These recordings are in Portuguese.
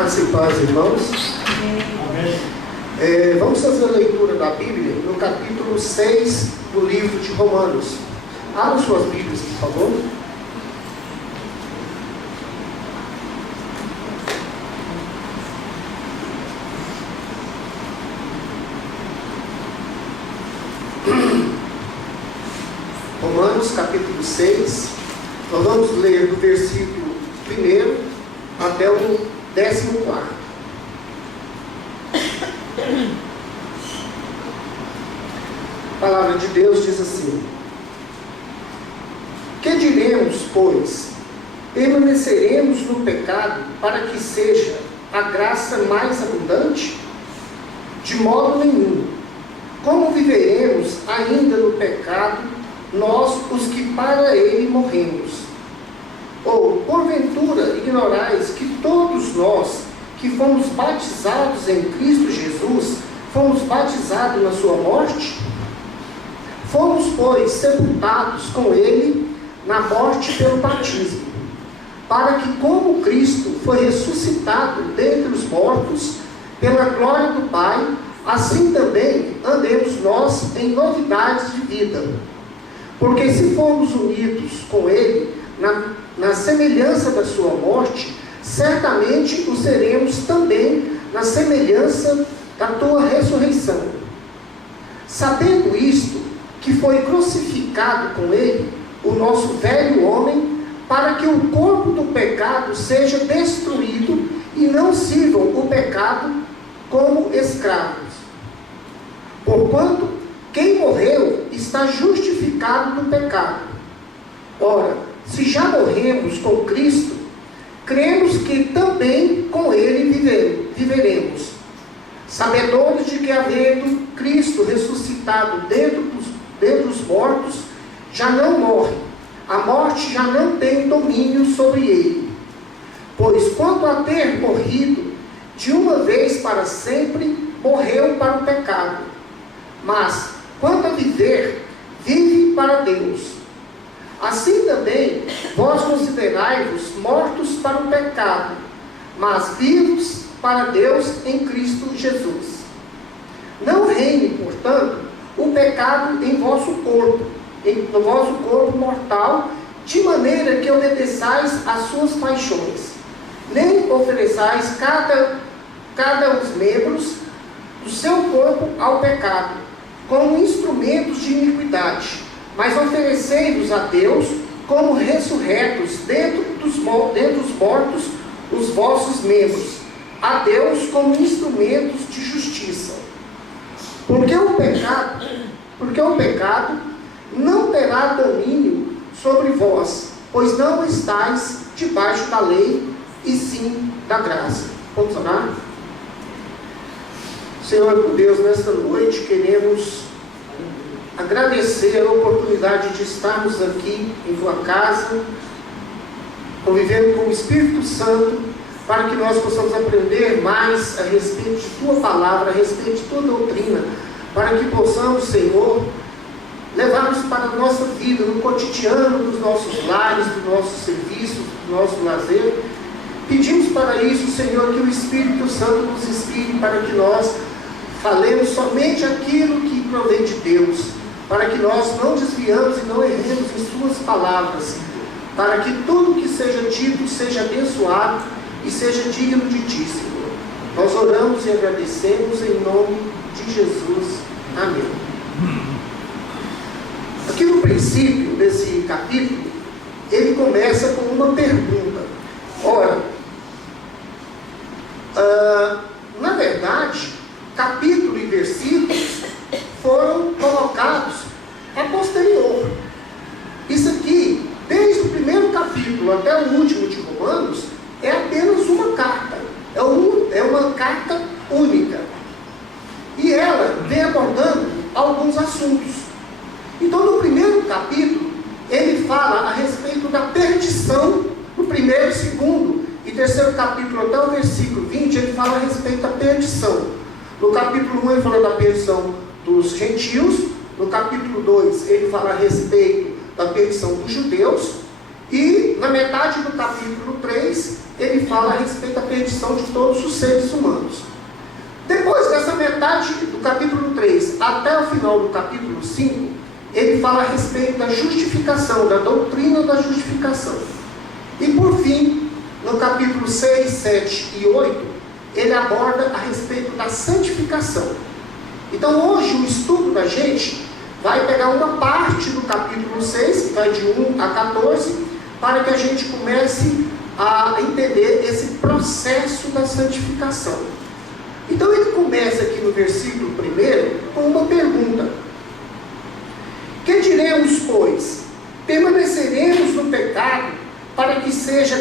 Graça e paz, irmãos. Vamos fazer a leitura da Bíblia no capítulo 6 do livro de Romanos. Abra suas Bíblias, por favor. Romanos capítulo 6. Nós vamos ler do versículo 1 até o 14º. A palavra de Deus diz assim: que diremos, pois? Permaneceremos no pecado para que seja a graça mais abundante? De modo nenhum. Como viveremos ainda no pecado, nós os que para ele morremos? Ou, porventura, ignorais que todos nós que fomos batizados em Cristo Jesus, fomos batizados na sua morte? Fomos, pois, sepultados com ele na morte pelo batismo, para que, como Cristo foi ressuscitado dentre os mortos, pela glória do Pai, assim também andemos nós em novidades de vida. Porque se formos unidos com ele na semelhança da sua morte, certamente o seremos também na semelhança da tua ressurreição. Sabendo isto, que foi crucificado com ele o nosso velho homem, para que o corpo do pecado seja destruído e não sirvam o pecado como escravos. Porquanto quem morreu está justificado do pecado. Ora, se já morremos com Cristo, cremos que também com ele viveremos, sabedores de que, havendo Cristo ressuscitado dentre os mortos, já não morre, a morte já não tem domínio sobre ele. Pois quanto a ter morrido de uma vez para sempre, morreu para o pecado, mas quanto a viver, vive para Deus. Assim também vós considerai-vos mortos para o pecado, mas vivos para Deus em Cristo Jesus. Não reine, portanto, o pecado em vosso corpo, no vosso corpo mortal, de maneira que obedeçais às suas paixões. Nem ofereçais cada os membros do seu corpo ao pecado, como instrumentos de iniquidade, mas oferecei-vos a Deus como ressurretos dentre os mortos os vossos membros, a Deus como instrumentos de justiça. Porque o pecado não terá domínio sobre vós, pois não estáis debaixo da lei, e sim da graça. Vamos orar? Senhor Deus, nesta noite queremos agradecer a oportunidade de estarmos aqui em tua casa, convivendo com o Espírito Santo, para que nós possamos aprender mais a respeito de tua palavra, a respeito de tua doutrina, para que possamos, Senhor, levarmos para a nossa vida, no cotidiano dos nossos lares, do nosso serviço, do nosso lazer. Pedimos para isso, Senhor, que o Espírito Santo nos inspire para que nós falemos somente aquilo que provém de Deus, para que nós não desviamos e não erremos em suas palavras, para que tudo que seja dito seja abençoado e seja digno de ti, Senhor. Nós oramos e agradecemos em nome de Jesus. Amém. Aqui no princípio desse capítulo, ele começa com uma pergunta. Ora, na verdade, capítulo e versículos foram colocados a posterior. Isso aqui, desde o primeiro capítulo até o último de Romanos, é apenas uma carta. É uma carta única. E ela vem abordando alguns assuntos. Então, no primeiro capítulo, ele fala a respeito da perdição, no primeiro, segundo e terceiro capítulo, até o versículo 20, ele fala a respeito da perdição. No capítulo 1, ele fala da perdição dos gentios. No capítulo 2, ele fala a respeito da perdição dos judeus. E na metade do capítulo 3, ele fala a respeito da perdição de todos os seres humanos. Depois dessa metade do capítulo 3 até o final do capítulo 5, ele fala a respeito da justificação, da doutrina da justificação. E por fim, no capítulo 6, 7 e 8, ele aborda a respeito da santificação. Então hoje o estudo da gente vai pegar uma parte do capítulo 6, que vai de 1 a 14, para que a gente comece a entender esse processo da santificação. Então ele começa aqui no versículo 1 com uma pergunta. Que diremos, pois? Permaneceremos no pecado para que seja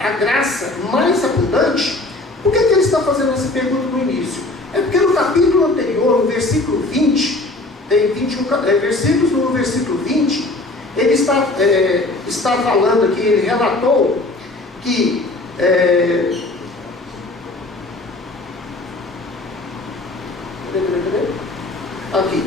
a graça mais abundante? Por que ele está fazendo essa pergunta no início? É porque no capítulo anterior, no versículo 20, tem 21 versículos, no versículo 20, ele está falando aqui, ele relatou que aqui,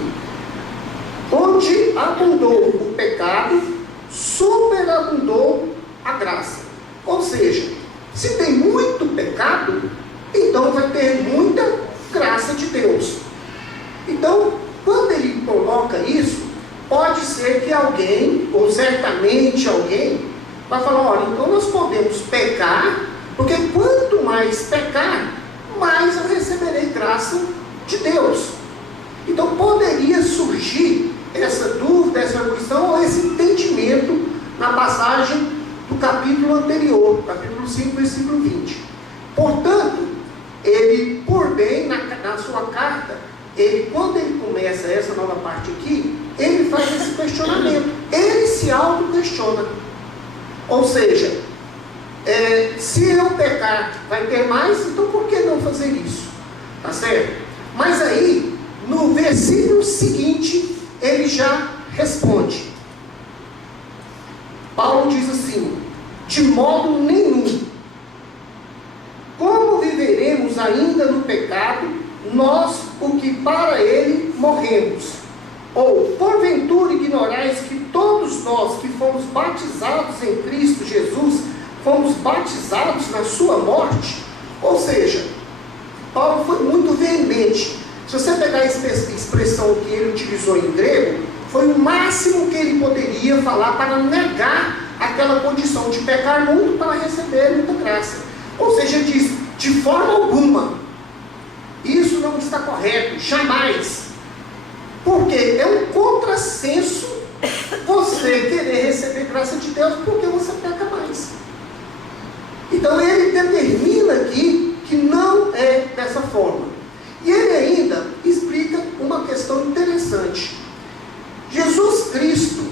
onde abundou o pecado, superabundou a graça. Ou seja, se tem muito pecado, então vai ter muita graça de Deus. Então, quando ele coloca isso, pode ser que alguém, ou certamente alguém, vai falar, olha, então nós podemos pecar, porque quanto mais pecar, mais eu receberei graça de Deus. Então poderia surgir essa dúvida, essa arguição, ou esse entendimento na passagem do capítulo anterior, capítulo 5, versículo 20. Portanto, ele, por bem, na sua carta, quando ele começa essa nova parte aqui, ele faz esse questionamento, ele se auto-questiona. Ou seja, se eu pecar, vai ter mais, então por que não fazer isso? Tá certo? Mas aí, no versículo seguinte, ele já responde. Paulo diz assim: de modo nenhum. Como viveremos ainda no pecado, nós, o que para ele morremos? Ou, porventura, ignorais que todos nós que fomos batizados em Cristo Jesus, fomos batizados na sua morte? Ou seja, Paulo foi muito veemente. Se você pegar a expressão que ele utilizou em grego, foi o máximo que ele poderia falar para negar aquela condição de pecar muito para receber muita graça. Ou seja, ele diz, de forma alguma, isso não está correto, jamais. Porque é um contrassenso você querer receber graça de Deus porque você peca mais. Então ele determina aqui que não é dessa forma. E ele ainda explica uma questão interessante. Jesus Cristo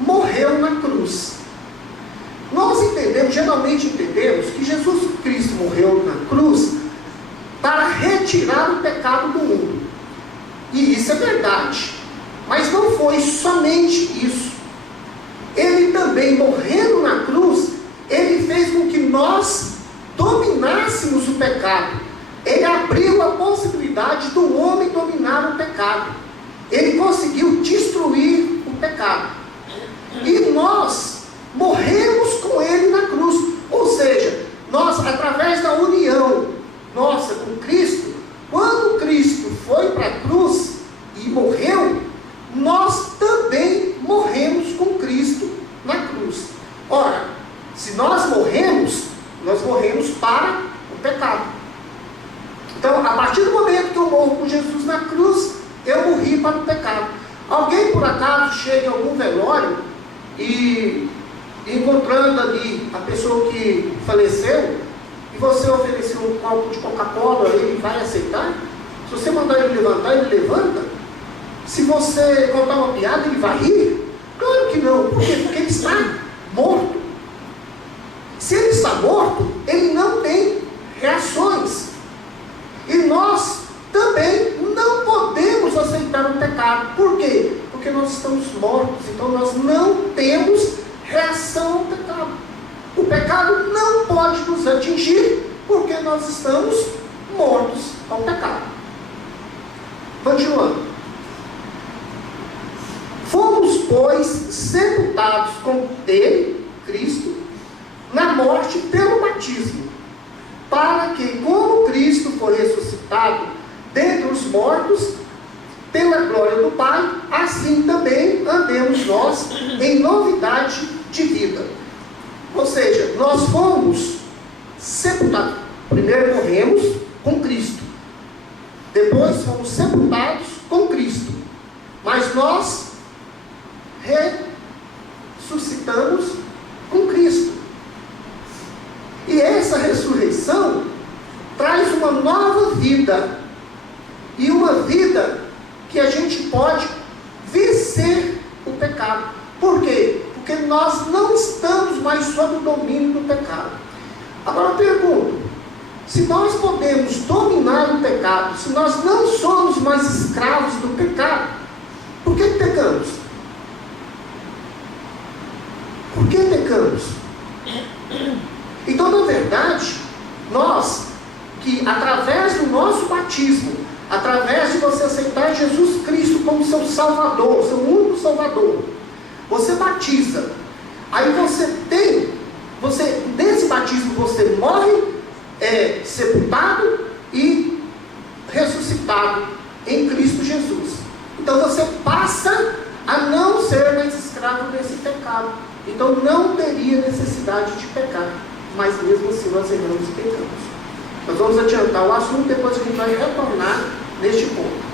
morreu na cruz. Nós geralmente entendemos que Jesus Cristo morreu na cruz para retirar o pecado do mundo. E isso é verdade. Mas não foi somente isso. Ele também, morrendo na cruz, ele fez com que nós dominássemos o pecado. Ele abriu a possibilidade do homem dominar o pecado. Ele conseguiu destruir o pecado. E nós morremos com ele na cruz. Ou seja, nós, através da união nossa com Cristo, quando Cristo foi para a cruz e morreu, nós também morremos com Cristo na cruz. Ora, se nós morremos para o pecado. Então, a partir do momento que eu morro com Jesus na cruz, eu morri para o pecado. Alguém, por acaso, chega em algum velório e encontrando ali a pessoa que faleceu, e você oferecer um copo de Coca-Cola, ele vai aceitar? Se você mandar ele levantar, ele levanta? Se você contar uma piada, ele vai rir? Claro que não. Por quê? Porque ele está morto. Se ele está morto, ele não tem reações. E nós também não podemos aceitar o pecado. Por quê? Porque nós estamos mortos. Então nós não temos reação ao pecado. O pecado não pode nos atingir, porque nós estamos mortos ao pecado. Continuando. Fomos, pois, sepultados com ele, Cristo, na morte pelo batismo, para que, como Cristo foi ressuscitado dentre os mortos, pela glória do Pai, assim também andemos nós em novidade de vida. Ou seja, nós fomos sepultados. Primeiro morremos com Cristo. Depois fomos sepultados com Cristo. Mas nós ressuscitamos com Cristo. E essa ressurreição traz uma nova vida. E uma vida que a gente pode vencer o pecado. Por quê? Porque nós não estamos mais sob o domínio do pecado. Agora eu pergunto, se nós podemos dominar o pecado, se nós não somos mais escravos do pecado, por que pecamos? Por que pecamos? Então, na verdade, nós, que através do nosso batismo, através de você aceitar Jesus Cristo como seu Salvador, seu único Salvador, você batiza. Aí nesse batismo você morre, é sepultado e ressuscitado em Cristo Jesus. Então você passa a não ser mais escravo desse pecado. Então não teria necessidade de pecar. Mas mesmo assim nós erramos e pecamos. Nós vamos adiantar o assunto, depois a gente vai retornar neste ponto.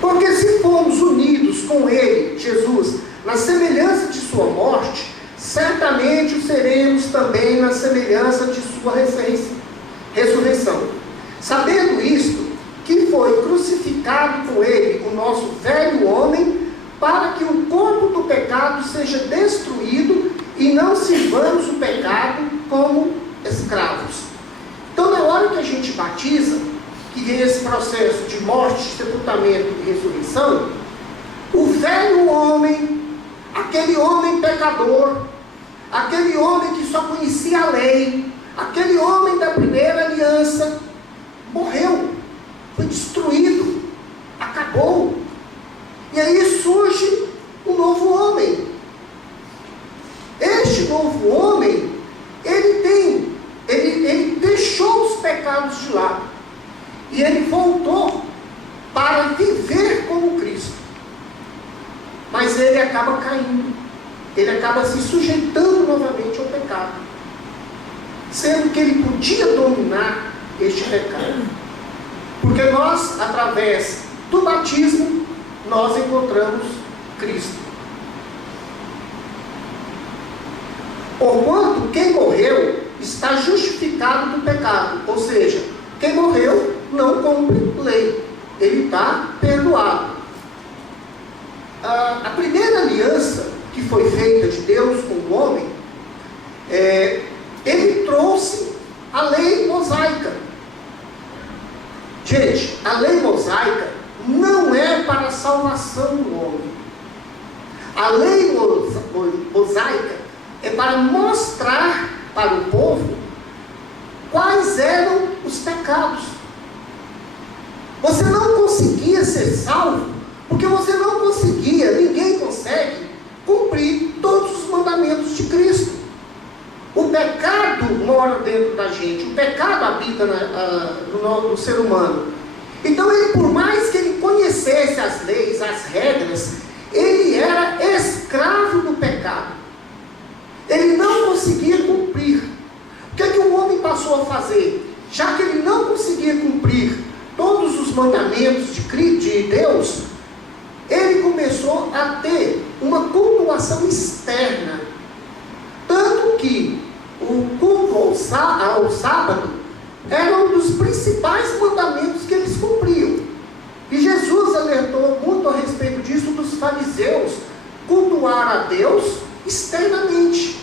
Porque se formos unidos com Ele, Jesus, na semelhança de sua morte, certamente o seremos também na semelhança de sua ressurreição. Sabendo isto, que foi crucificado com Ele o nosso velho homem, para que o corpo do pecado seja destruído e não sirvamos o pecado como escravos. Então, na hora que a gente batiza, que é esse processo de morte, sepultamento e ressurreição, o velho homem, aquele homem pecador, aquele homem que só conhecia a lei, aquele homem da primeira aliança, morreu, foi destruído, acabou. E aí surge um novo homem. Este novo homem, ele deixou os pecados de lado. E ele voltou para viver como Cristo. Mas ele acaba caindo. Ele acaba se sujeitando novamente ao pecado. Sendo que ele podia dominar este pecado. Porque nós, através do batismo, nós encontramos Cristo. Porquanto quem morreu está justificado do pecado. Ou seja, quem morreu não cumpre lei. Ele está perdoado. A primeira aliança que foi feita de Deus com o homem, ele trouxe a lei mosaica. Gente, a lei mosaica não é para a salvação do homem. A lei mosaica é para mostrar para o povo quais eram os pecados. Você não conseguia ser salvo porque você não conseguia, ninguém consegue cumprir todos os mandamentos de Cristo. O pecado mora dentro da gente, o pecado habita no ser humano. Então ele, por mais que ele conhecesse as leis, as regras, ele era escravo do pecado. Ele não conseguia cumprir. O que é que o homem passou a fazer? Já que ele não conseguia cumprir todos os mandamentos de Deus, ele começou a ter uma cultuação externa. Tanto que o culto ao sábado era um dos principais mandamentos que eles cumpriam. E Jesus alertou muito a respeito disso dos fariseus, cultuar a Deus externamente.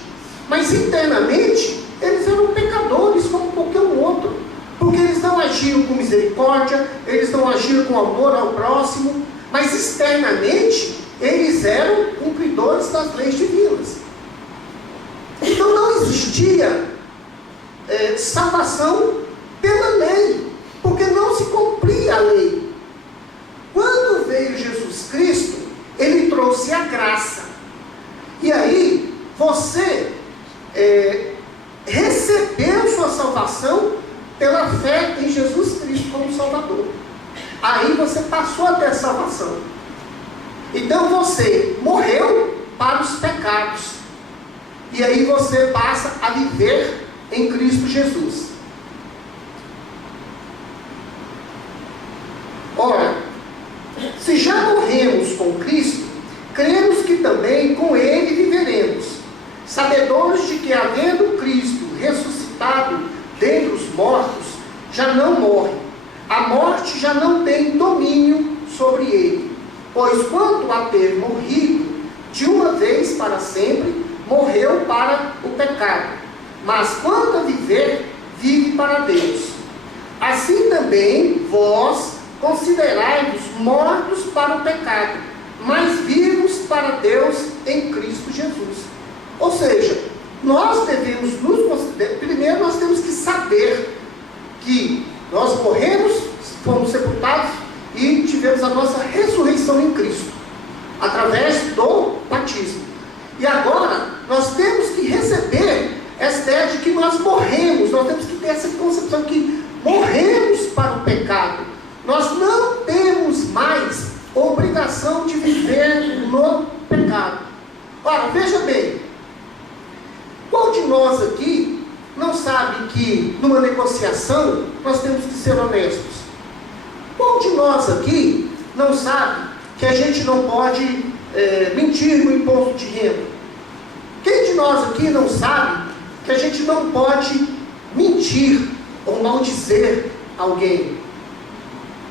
Mas internamente, eles eram pecadores como qualquer outro. Porque eles não agiam com misericórdia, eles não agiam com amor ao próximo, mas externamente, eles eram cumpridores das leis divinas. Então não existia salvação pela lei, porque não se cumpria a lei. veio Jesus Cristo, ele trouxe a graça. E aí, fé em Jesus Cristo como Salvador. Aí você passou a ter salvação. Então você morreu para os pecados. E aí você passa a viver em Cristo Jesus. Ora, se já morremos com Cristo, cremos que também com Ele viveremos, sabedores de que, havendo Cristo ressuscitado dentre os mortos, já não morre. A morte já não tem domínio sobre ele. Pois quanto a ter morrido de uma vez para sempre, morreu para o pecado. Mas quanto a viver, vive para Deus. Assim também vós considerai-vos mortos para o pecado, mas vivos para Deus em Cristo Jesus. Ou seja, nós devemos nos considerar, primeiro nós temos que saber que nós morremos, fomos sepultados e tivemos a nossa ressurreição em Cristo, através do batismo. E agora, nós temos que receber essa ideia de que nós morremos, nós temos que ter essa concepção que morremos para o pecado. Nós não temos mais obrigação de viver no pecado. Ora, veja bem, qual de nós aqui não sabe que numa negociação nós temos que ser honestos? Qual de nós aqui não sabe que a gente não pode mentir no imposto de renda? Quem de nós aqui não sabe que a gente não pode mentir ou maldizer alguém?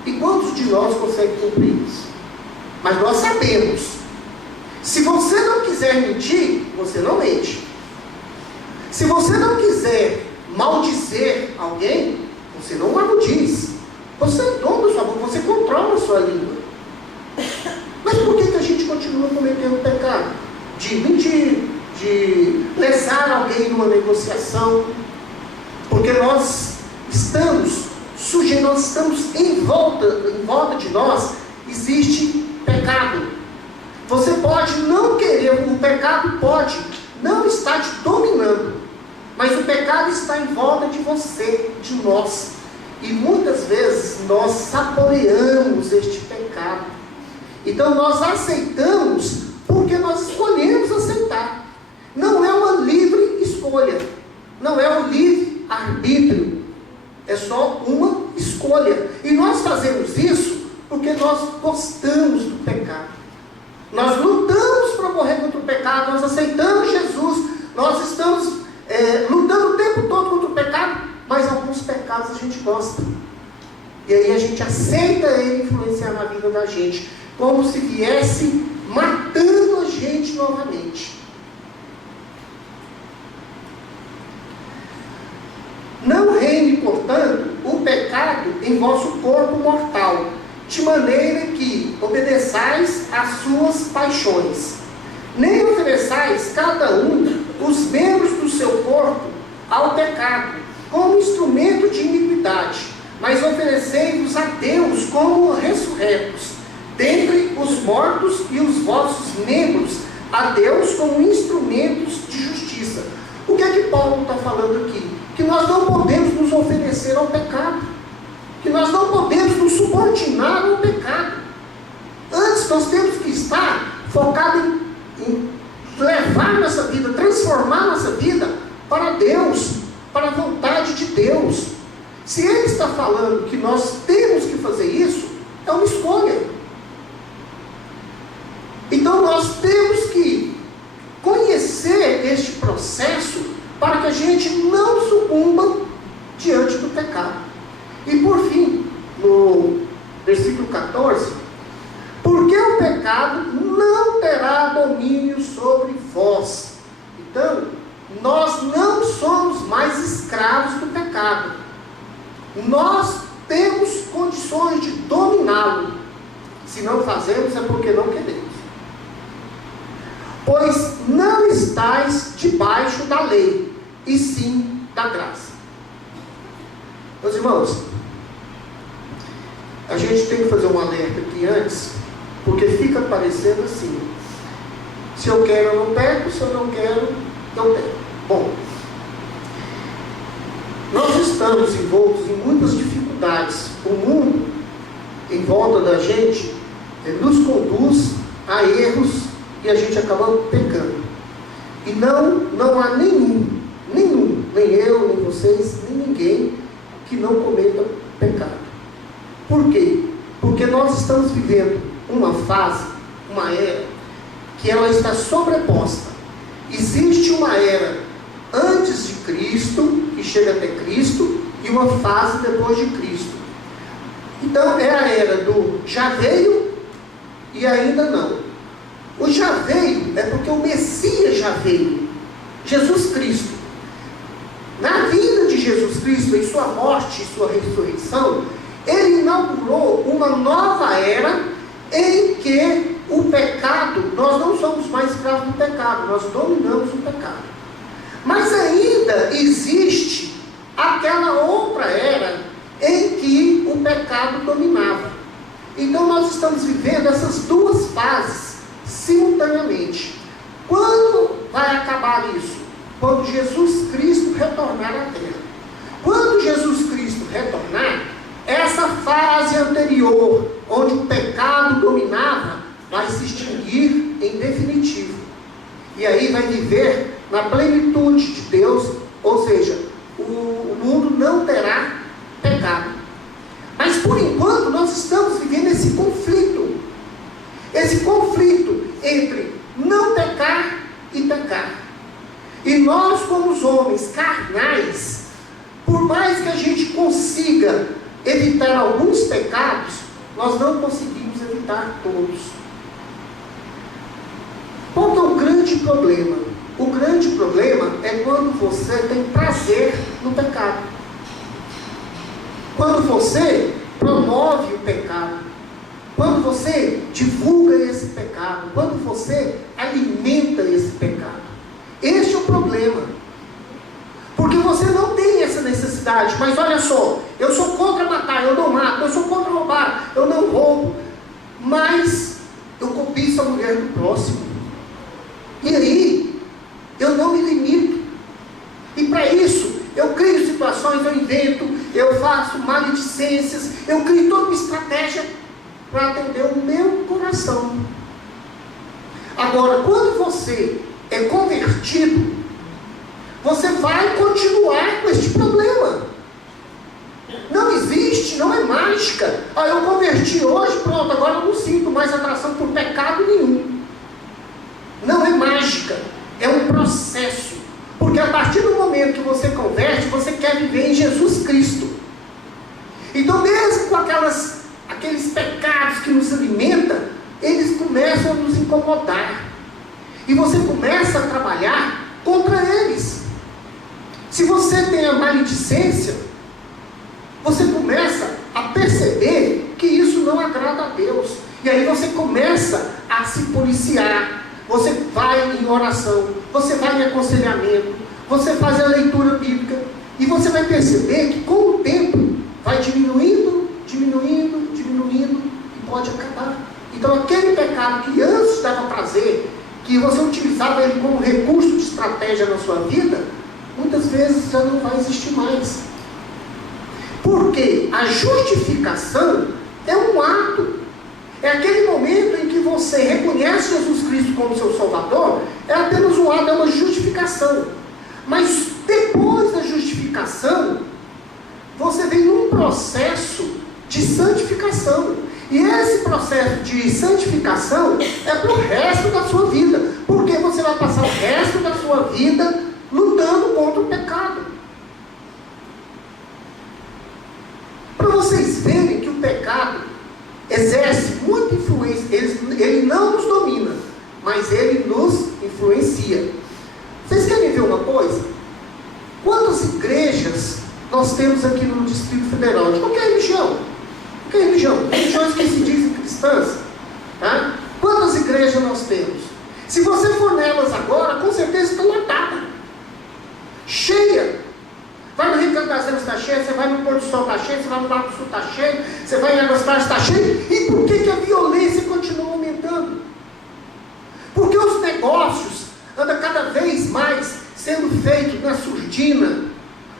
E quantos de nós conseguem cumprir isso? Mas nós sabemos. Se você não quiser mentir, você não mente. Se você não quiser maldizer alguém, você não maldiz. Você é dono da sua boca, você controla a sua língua. Mas por que a gente continua cometendo o pecado? De mentir, de lesar alguém numa negociação. Porque nós estamos sujeitos, nós estamos em volta de nós existe pecado. Você pode não querer, o pecado pode não estar te dominando, mas o pecado está em volta de você, de nós. E muitas vezes nós saboreamos este pecado. Então nós aceitamos porque nós escolhemos aceitar. Não é uma livre escolha, não é um livre arbítrio, é só uma escolha. E nós fazemos isso porque nós gostamos do pecado. Nós lutamos para morrer contra o pecado, nós aceitamos Jesus, nós estamos lutando o tempo todo contra o pecado, mas alguns pecados a gente gosta. E aí a gente aceita ele influenciar na vida da gente, como se viesse matando a gente novamente. Não reine, portanto, o pecado em vosso corpo mortal, de maneira que obedeçais às suas paixões. Nem ofereçais cada um os membros do seu corpo ao pecado, como instrumento de iniquidade, mas oferecei-vos a Deus como ressurretos dentre os mortos, e os vossos membros a Deus como instrumentos de justiça. O que é que Paulo está falando aqui? Que nós não podemos nos oferecer ao pecado, que nós não podemos nos subordinar ao pecado. Antes nós temos que estar focados em levar nossa vida, transformar nossa vida para Deus, para a vontade de Deus. Se Ele está falando que nós temos que fazer isso, é uma escolha. Então nós temos que conhecer este processo para que a gente não sucumba diante do pecado. E por fim, no versículo 14, porque o pecado não terá domínio sobre vós. Então, nós não somos mais escravos do pecado. Nós temos condições de dominá-lo. Se não fazemos, é porque não queremos. Pois não estáis debaixo da lei, e sim da graça. Meus irmãos, a gente tem que fazer um alerta aqui antes, porque fica parecendo assim: se eu quero eu não peco, se eu não quero eu peco. Bom, nós estamos envoltos em muitas verdades, o mundo em volta da gente nos conduz a erros e a gente acaba pecando. E não há nenhum, nem eu, nem vocês, nem ninguém que não cometa pecado. Por quê? Porque nós estamos vivendo uma fase, uma era, que ela está sobreposta. Existe uma era antes de Cristo, que chega até Cristo, e uma fase depois de Cristo. Então é a era do já veio e ainda não. O já veio é porque o Messias já veio, Jesus Cristo. Na vida de Jesus Cristo, em sua morte e sua ressurreição, ele inaugurou uma nova era em que o pecado, nós não somos mais escravos do pecado, nós dominamos o pecado. Mas ainda existe aquela outra era em que o pecado dominava. Então nós estamos vivendo essas duas fases simultaneamente. Quando vai acabar isso? Quando Jesus Cristo retornar à terra. Quando Jesus Cristo retornar, essa fase anterior, onde o pecado dominava, vai se extinguir em definitivo. E aí vai viver na plenitude de Deus, ou seja, o mundo não terá pecado. Mas por enquanto nós estamos vivendo esse conflito entre não pecar e pecar. E nós, como os homens carnais, por mais que a gente consiga evitar alguns pecados, nós não conseguimos evitar todos. Qual que é o grande problema? O grande problema é quando você tem prazer no pecado. Quando você promove o pecado. Quando você divulga esse pecado. Quando você alimenta esse pecado. Este é o problema. Porque você não tem essa necessidade. Mas olha só, eu sou contra matar, eu não mato. Eu sou contra roubar, eu não roubo. Mas eu cobiço a mulher do próximo. E aí, eu não me limito. E para isso, eu crio situações, eu invento, eu faço maledicências, eu crio toda uma estratégia para atender o meu coração. Agora, quando você é convertido, você vai continuar com este problema. Não existe, não é mágica. Eu converti hoje, pronto, agora eu não sinto mais atração por pecado nenhum. Não é mágica, é um processo. Porque a partir do momento que você converte, você quer viver em Jesus Cristo. Então mesmo com aqueles pecados que nos alimentam, eles começam a nos incomodar. E você começa a trabalhar contra eles. Se você tem a maledicência, você começa a perceber que isso não agrada a Deus. E aí você começa a se policiar. Você vai em oração, você vai em aconselhamento, você faz a leitura bíblica, e você vai perceber que com o tempo vai diminuindo, e pode acabar. Então aquele pecado que antes dava prazer, que você utilizava ele como recurso de estratégia na sua vida, muitas vezes já não vai existir mais. Porque a justificação é um ato. É aquele momento em que você reconhece Jesus Cristo como seu Salvador, é apenas um ato, é uma justificação. Mas depois da justificação, você vem num processo de santificação. E esse processo de santificação é para o resto da sua vida. Porque você vai passar o resto da sua vida lutando contra o pecado. Para vocês verem que o pecado exerce muita influência, ele não nos domina, mas ele nos influencia. Vocês querem ver uma coisa? Quantas igrejas nós temos aqui no Distrito Federal? De qualquer religião. Qualquer religião. Religiões que se dizem cristãs. Tá? Quantas igrejas nós temos? Se você for nelas agora, com certeza está lotada. Cheia. Vai no Rio das Neves está cheio, você vai no Pôr do Sol está cheio, você vai no Bar do Sul está cheio, você vai em Águas Claras está cheio. E por que a violência continua aumentando? Porque os negócios andam cada vez mais sendo feitos na surdina.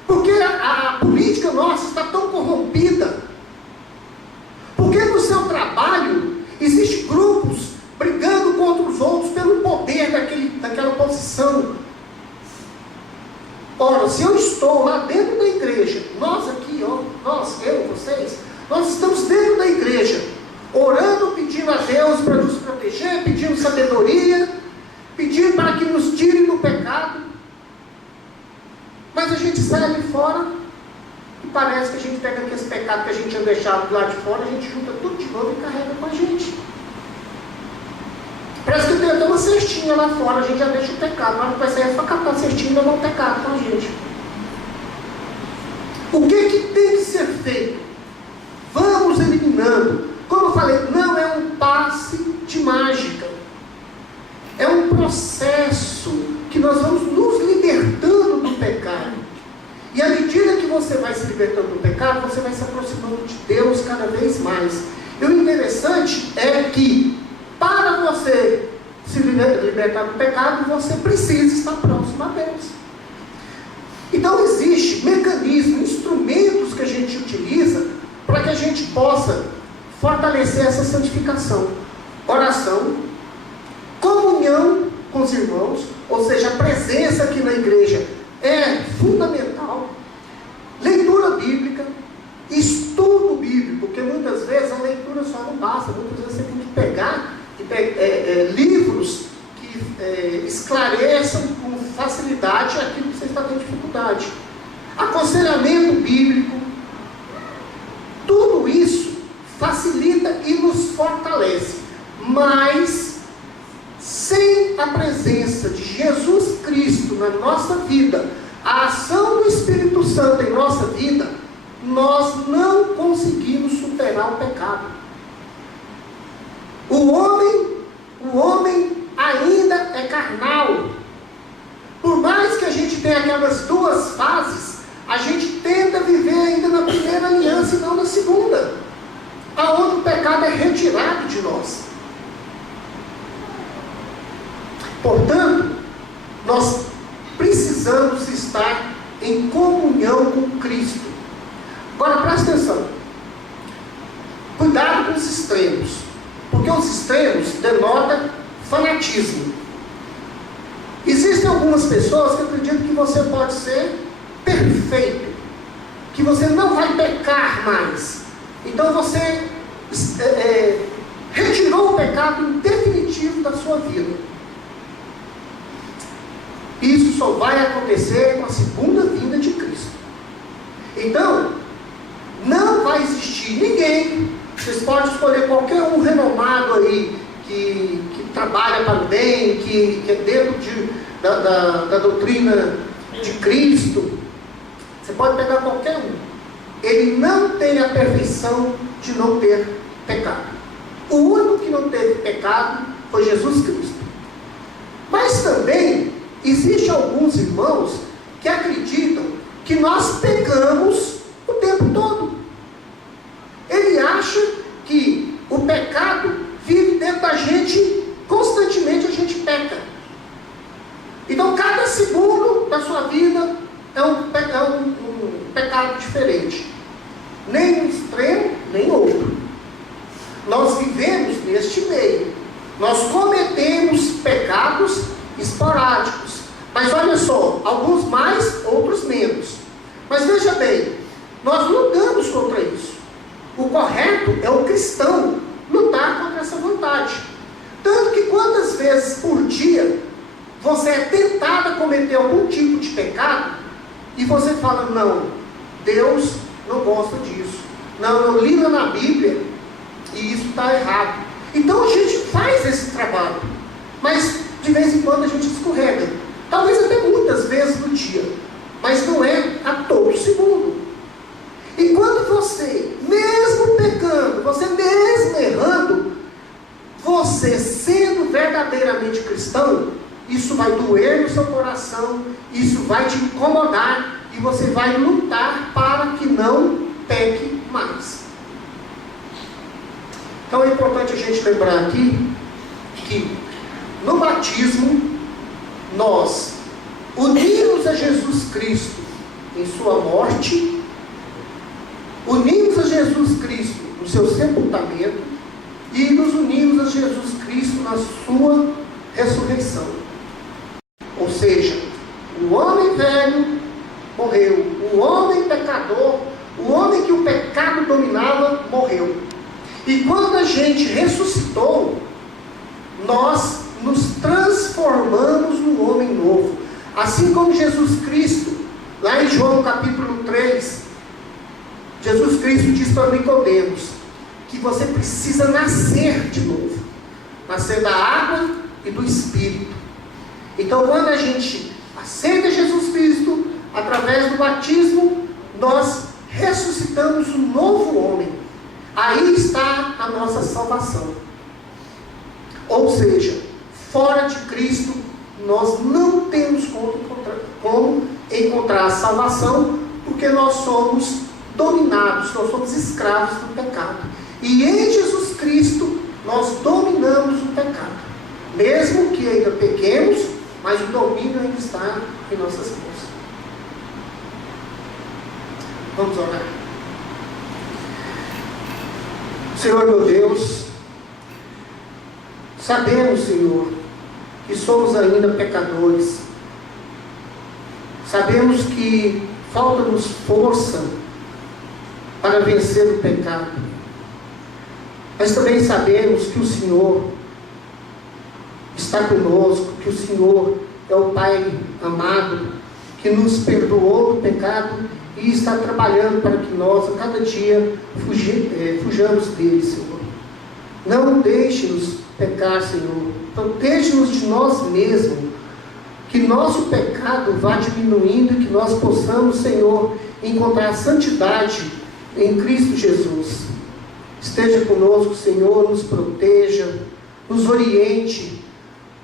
Porque a política nossa está tão corrompida naquela posição. Ora, se eu estou lá dentro da igreja, nós aqui, ó, nós, eu, vocês, nós estamos dentro da igreja, orando, pedindo a Deus para nos proteger, pedindo sabedoria, pedindo para que nos tire do pecado, mas a gente sai ali fora e parece que a gente pega aqueles pecados que a gente tinha deixado do lado de fora, a gente junta tudo de novo e carrega com a gente. Parece que tem até uma cestinha lá fora, a gente já deixa o pecado, mas não vai sair só catar a cestinha e levar o pecado com a gente. O que tem que ser feito? Vamos eliminando. Como eu falei, não é um passe de mágica. É um processo que nós vamos nos libertando do pecado. E à medida que você vai se libertando do pecado, você vai se aproximando de Deus cada vez mais. E o interessante é que, para você se libertar do pecado, você precisa estar próximo a Deus. Então existe mecanismo, instrumentos que a gente utiliza para que a gente possa fortalecer essa santificação. Oração, comunhão com os irmãos, ou seja, a presença aqui na igreja é fundamental. Leitura bíblica, estudo bíblico, porque muitas vezes a leitura só não basta, muitas vezes você tem que pegar livros que esclareçam com facilidade aquilo que você está tendo dificuldade. Aconselhamento bíblico, tudo isso facilita e nos fortalece, mas sem a presença de Jesus Cristo na nossa vida, a ação do Espírito Santo em nossa vida, nós não conseguimos superar o pecado. O homem ainda é carnal. Por mais que a gente tenha aquelas duas fases, a gente tenta viver ainda na primeira aliança e não na segunda, aonde o pecado é retirado de nós. Portanto, nós precisamos estar em comunhão com Cristo. Agora presta atenção, cuidado com os extremos, porque os extremos denotam fanatismo. Existem algumas pessoas que acreditam que você pode ser perfeito, que você não vai pecar mais. Então você retirou o pecado em definitivo da sua vida. Isso só vai acontecer com a segunda vinda de Cristo. Então, não vai existir ninguém. Vocês podem escolher qualquer um renomado aí, que trabalha para o bem, que é dentro da doutrina de Cristo. Você pode pegar qualquer um. Ele não tem a perfeição de não ter pecado. O único que não teve pecado foi Jesus Cristo. Mas também existem alguns irmãos que acreditam que nós pecamos o tempo todo. Ele acha que o pecado vive dentro da gente, constantemente a gente peca. Então cada segundo da sua vida é um pecado diferente. Nem um extremo, nem outro. Nós vivemos neste meio. Nós cometemos pecados esporádicos. Mas olha só, alguns mais, outros menos. Mas veja bem, nós lutamos contra isso. O correto é o cristão lutar contra essa vontade. Tanto que quantas vezes por dia você é tentado a cometer algum tipo de pecado e você fala, não, Deus não gosta disso. Não, eu li na Bíblia e isso está errado. Então a gente faz esse trabalho, mas de vez em quando a gente escorrega. Talvez até muitas vezes no dia, mas não é a todo segundo. E quando você, mesmo pecando, você mesmo errando, você sendo verdadeiramente cristão, isso vai doer no seu coração, isso vai te incomodar, e você vai lutar para que não peque mais. Então é importante a gente lembrar aqui, que no batismo, nós unimos a Jesus Cristo em sua morte, unimos a Jesus Cristo no seu sepultamento e nos unimos a Jesus Cristo na sua ressurreição. gente ressuscitou, nós nos transformamos num homem novo. Assim como Jesus Cristo, lá em João capítulo 3, Jesus Cristo diz para Nicodemos que você precisa nascer de novo, nascer da água e do Espírito. Então, quando a gente aceita Jesus Cristo, através do batismo, nós ressuscitamos um novo homem. Aí está a nossa salvação. Ou seja, fora de Cristo, nós não temos como encontrar a salvação, porque nós somos dominados, nós somos escravos do pecado. E em Jesus Cristo, nós dominamos o pecado. Mesmo que ainda pequemos, mas o domínio ainda está em nossas mãos. Vamos orar. Senhor meu Deus, sabemos, Senhor, que somos ainda pecadores. Sabemos que falta-nos força para vencer o pecado. Mas também sabemos que o Senhor está conosco, que o Senhor é o Pai amado, que nos perdoou do pecado e está trabalhando para que nós, a cada dia, fujamos dele, Senhor. Não deixe-nos pecar, Senhor. Protege-nos de nós mesmos. Que nosso pecado vá diminuindo e que nós possamos, Senhor, encontrar a santidade em Cristo Jesus. Esteja conosco, Senhor, nos proteja, nos oriente,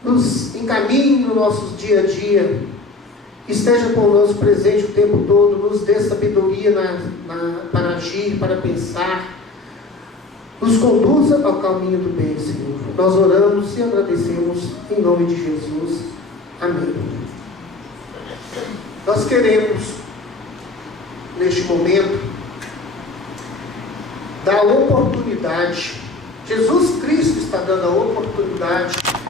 nos encaminhe no nosso dia a dia. Esteja conosco presente o tempo todo, nos dê sabedoria para agir, para pensar. Nos conduza ao caminho do bem, Senhor. Nós oramos e agradecemos em nome de Jesus. Amém. Nós queremos, neste momento, dar a oportunidade. Jesus Cristo está dando a oportunidade